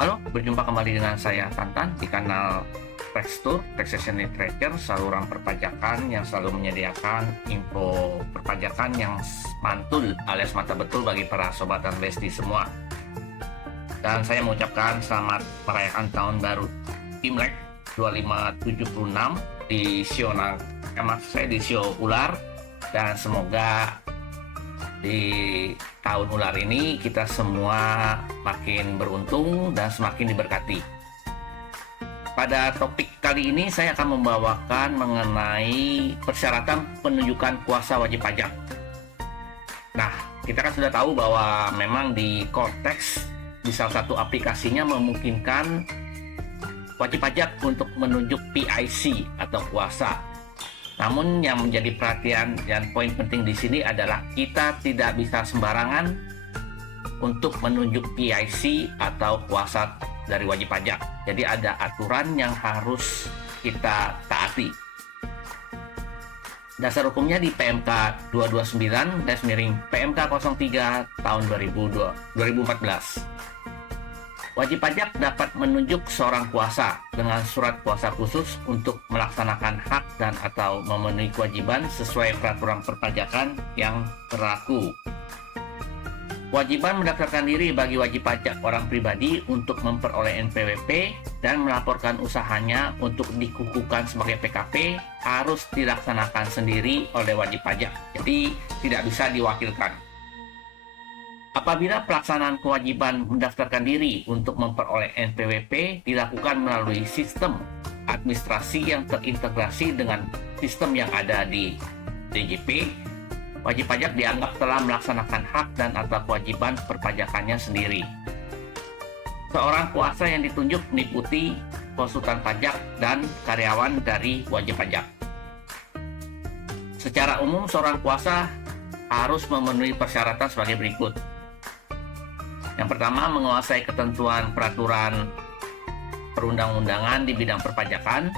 Halo, berjumpa kembali dengan saya Tantan di kanal Taxtur, Taxation Literature, saluran perpajakan yang selalu menyediakan info perpajakan yang mantul alias mata betul bagi para sobat dan besti semua. Dan saya mengucapkan selamat merayakan tahun baru Imlek 2576 di Sionar, saya di Sio Ular, dan semoga di tahun ular ini kita semua makin beruntung dan semakin diberkati. Pada topik kali ini saya akan membawakan mengenai persyaratan penunjukan kuasa wajib pajak. Nah, kita kan sudah tahu bahwa memang di Cortex di salah satu aplikasinya memungkinkan wajib pajak untuk menunjuk PIC atau kuasa. Namun yang menjadi perhatian dan poin penting di sini adalah kita tidak bisa sembarangan untuk menunjuk PIC atau kuasa dari wajib pajak. Jadi ada aturan yang harus kita taati. Dasar hukumnya di PMK 229-PMK 03 tahun 2014. Wajib pajak dapat menunjuk seorang kuasa dengan surat kuasa khusus untuk melaksanakan hak dan atau memenuhi kewajiban sesuai peraturan perpajakan yang berlaku. Kewajiban mendaftarkan diri bagi wajib pajak orang pribadi untuk memperoleh NPWP dan melaporkan usahanya untuk dikukuhkan sebagai PKP harus dilaksanakan sendiri oleh wajib pajak. Jadi tidak bisa diwakilkan. Apabila pelaksanaan kewajiban mendaftarkan diri untuk memperoleh NPWP dilakukan melalui sistem administrasi yang terintegrasi dengan sistem yang ada di DJP, wajib pajak dianggap telah melaksanakan hak dan atau kewajiban perpajakannya sendiri. Seorang kuasa yang ditunjuk meliputi konsultan pajak dan karyawan dari wajib pajak. Secara umum, seorang kuasa harus memenuhi persyaratan sebagai berikut. Yang pertama, menguasai ketentuan peraturan perundang-undangan di bidang perpajakan.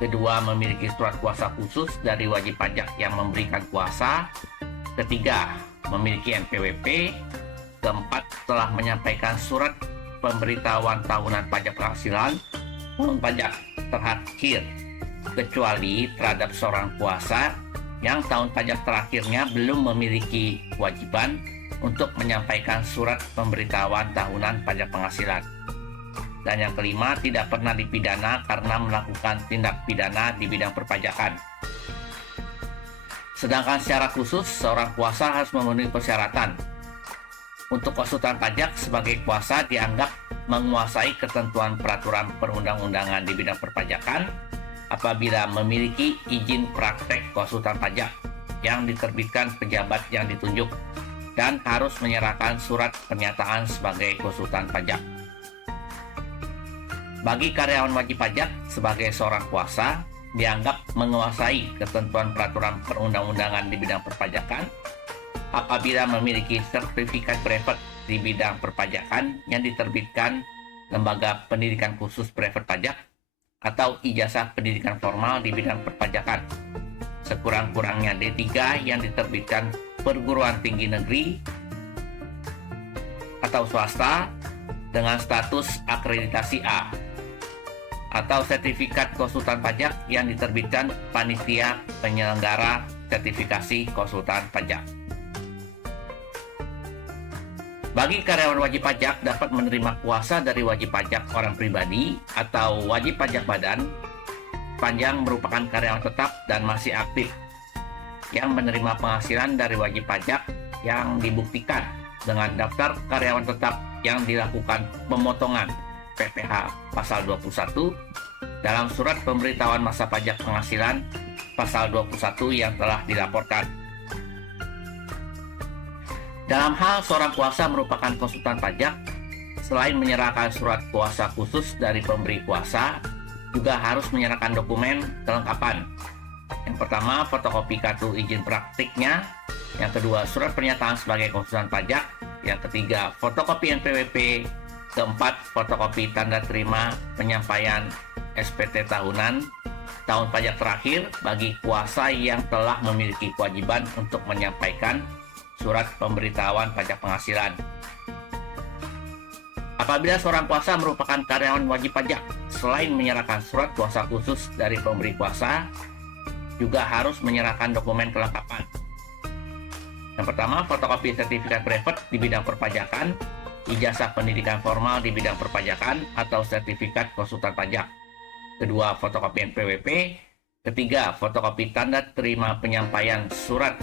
Kedua, memiliki surat kuasa khusus dari wajib pajak yang memberikan kuasa. Ketiga, memiliki NPWP. Keempat, telah menyampaikan surat pemberitahuan tahunan pajak penghasilan tahun pajak terakhir, kecuali terhadap seorang kuasa yang tahun pajak terakhirnya belum memiliki kewajiban untuk menyampaikan surat pemberitahuan tahunan pajak penghasilan. Dan yang kelima, tidak pernah dipidana karena melakukan tindak pidana di bidang perpajakan. Sedangkan secara khusus, seorang kuasa harus memenuhi persyaratan. Untuk konsultan pajak sebagai kuasa dianggap menguasai ketentuan peraturan perundang-undangan di bidang perpajakan apabila memiliki izin praktek konsultan pajak yang diterbitkan pejabat yang ditunjuk dan harus menyerahkan surat pernyataan sebagai konsultan pajak. Bagi karyawan wajib pajak sebagai seorang kuasa dianggap menguasai ketentuan peraturan perundang-undangan di bidang perpajakan apabila memiliki sertifikat brevet di bidang perpajakan yang diterbitkan Lembaga Pendidikan Khusus Brevet Pajak atau ijazah pendidikan formal di bidang perpajakan sekurang-kurangnya D3 yang diterbitkan perguruan tinggi negeri atau swasta dengan status akreditasi A, atau sertifikat konsultan pajak yang diterbitkan panitia penyelenggara sertifikasi konsultan pajak. Bagi karyawan wajib pajak dapat menerima kuasa dari wajib pajak orang pribadi atau wajib pajak badan sepanjang merupakan karyawan tetap dan masih aktif yang menerima penghasilan dari wajib pajak yang dibuktikan dengan daftar karyawan tetap yang dilakukan pemotongan PPh pasal 21 dalam surat pemberitahuan masa pajak penghasilan pasal 21 yang telah dilaporkan. Dalam hal seorang kuasa merupakan konsultan pajak, selain menyerahkan surat kuasa khusus dari pemberi kuasa, juga harus menyerahkan dokumen kelengkapan. Yang pertama, fotokopi kartu izin praktiknya. Yang kedua, surat pernyataan sebagai konsultan pajak. Yang ketiga, fotokopi NPWP. Keempat, fotokopi tanda terima penyampaian SPT tahunan tahun pajak terakhir bagi kuasa yang telah memiliki kewajiban untuk menyampaikan surat pemberitahuan pajak penghasilan. Apabila seorang kuasa merupakan karyawan wajib pajak, selain menyerahkan surat kuasa khusus dari pemberi kuasa, juga harus menyerahkan dokumen kelengkapan. Yang pertama, fotokopi sertifikat brevet di bidang perpajakan, ijazah pendidikan formal di bidang perpajakan atau sertifikat konsultan pajak. Kedua, fotokopi NPWP. Ketiga, fotokopi tanda terima penyampaian surat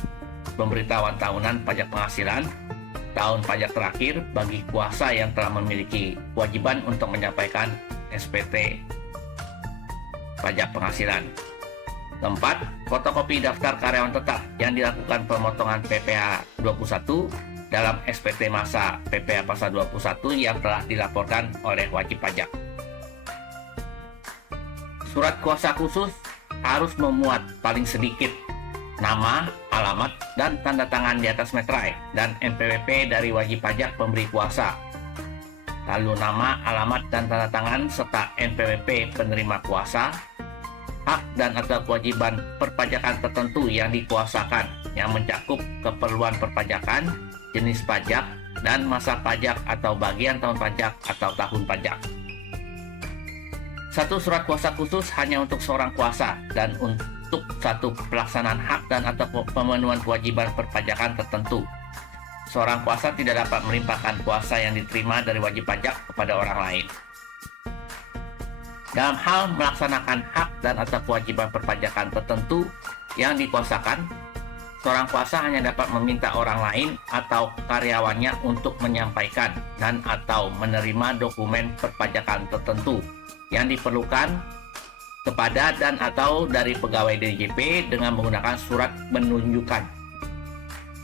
pemberitahuan tahunan pajak penghasilan tahun pajak terakhir bagi kuasa yang telah memiliki kewajiban untuk menyampaikan SPT pajak penghasilan. Keempat, fotokopi daftar karyawan tetap yang dilakukan pemotongan PPh 21 dalam SPT masa PPh pasal 21 yang telah dilaporkan oleh wajib pajak. Surat kuasa khusus harus memuat paling sedikit nama, alamat, dan tanda tangan di atas meterai dan NPWP dari wajib pajak pemberi kuasa. Lalu nama, alamat, dan tanda tangan serta NPWP penerima kuasa, hak dan atau kewajiban perpajakan tertentu yang dikuasakan yang mencakup keperluan perpajakan, jenis pajak, dan masa pajak atau bagian tahun pajak atau tahun pajak. Satu surat kuasa khusus hanya untuk seorang kuasa dan untuk satu pelaksanaan hak dan atau pemenuhan kewajiban perpajakan tertentu. Seorang kuasa tidak dapat melimpahkan kuasa yang diterima dari wajib pajak kepada orang lain. Dalam hal melaksanakan hak dan atau kewajiban perpajakan tertentu yang dikuasakan, seorang kuasa hanya dapat meminta orang lain atau karyawannya untuk menyampaikan dan atau menerima dokumen perpajakan tertentu yang diperlukan kepada dan atau dari pegawai DJP dengan menggunakan surat penunjukan.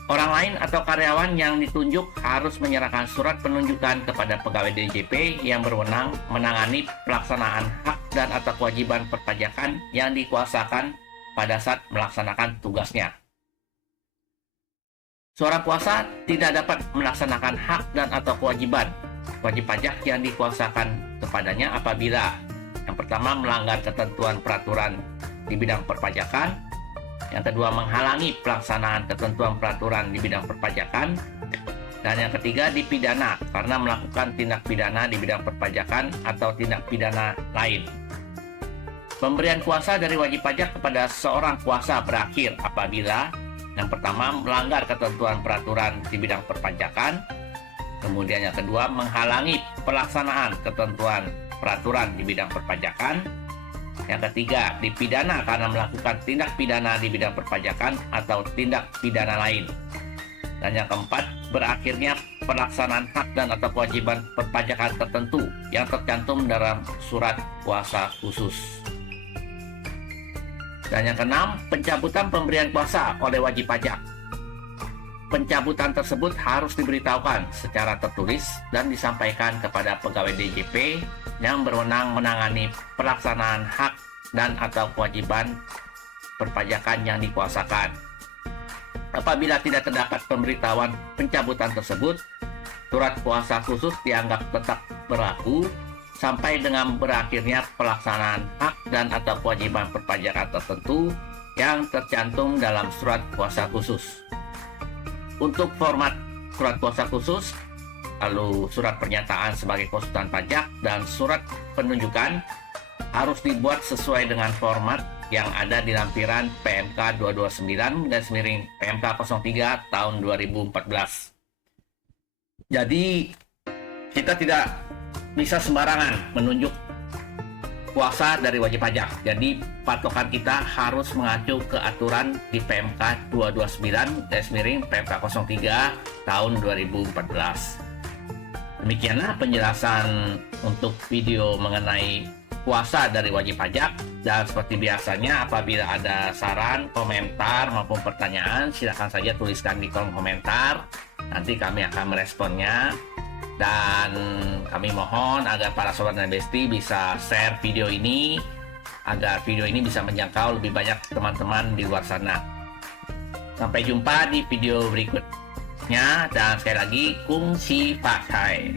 Orang lain atau karyawan yang ditunjuk harus menyerahkan surat penunjukan kepada pegawai DJP yang berwenang menangani pelaksanaan hak dan atau kewajiban perpajakan yang dikuasakan pada saat melaksanakan tugasnya. Seorang kuasa tidak dapat melaksanakan hak dan atau kewajiban wajib pajak yang dikuasakan kepadanya apabila yang pertama melanggar ketentuan peraturan di bidang perpajakan, yang kedua menghalangi pelaksanaan ketentuan peraturan di bidang perpajakan, dan yang ketiga dipidana karena melakukan tindak pidana di bidang perpajakan atau tindak pidana lain. Pemberian kuasa dari wajib pajak kepada seorang kuasa berakhir apabila yang pertama melanggar ketentuan peraturan di bidang perpajakan, kemudian yang kedua menghalangi pelaksanaan ketentuan peraturan di bidang perpajakan, yang ketiga dipidana karena melakukan tindak pidana di bidang perpajakan atau tindak pidana lain, dan yang keempat berakhirnya pelaksanaan hak dan atau kewajiban perpajakan tertentu yang tercantum dalam surat kuasa khusus. Dan yang keenam, pencabutan pemberian kuasa oleh wajib pajak. Pencabutan tersebut harus diberitahukan secara tertulis dan disampaikan kepada pegawai DJP yang berwenang menangani pelaksanaan hak dan atau kewajiban perpajakan yang dikuasakan. Apabila tidak terdapat pemberitahuan pencabutan tersebut, surat kuasa khusus dianggap tetap berlaku sampai dengan berakhirnya pelaksanaan hak dan atau kewajiban perpajakan tertentu yang tercantum dalam surat kuasa khusus. Untuk format surat kuasa khusus, lalu surat pernyataan sebagai konsultan pajak dan surat penunjukan harus dibuat sesuai dengan format yang ada di lampiran PMK 229/PMK 03 tahun 2014. Jadi kita tidak bisa sembarangan menunjuk kuasa dari wajib pajak. Jadi patokan kita harus mengacu ke aturan di PMK 229/PMK 03 tahun 2014. Demikianlah penjelasan untuk video mengenai kuasa dari wajib pajak, dan seperti biasanya apabila ada saran, komentar maupun pertanyaan silakan saja tuliskan di kolom komentar, nanti kami akan meresponnya. Dan kami mohon agar para sobat dan besti bisa share video ini agar video ini bisa menjangkau lebih banyak teman-teman di luar sana. Sampai jumpa di video berikutnya, dan sekali lagi kung si pakai.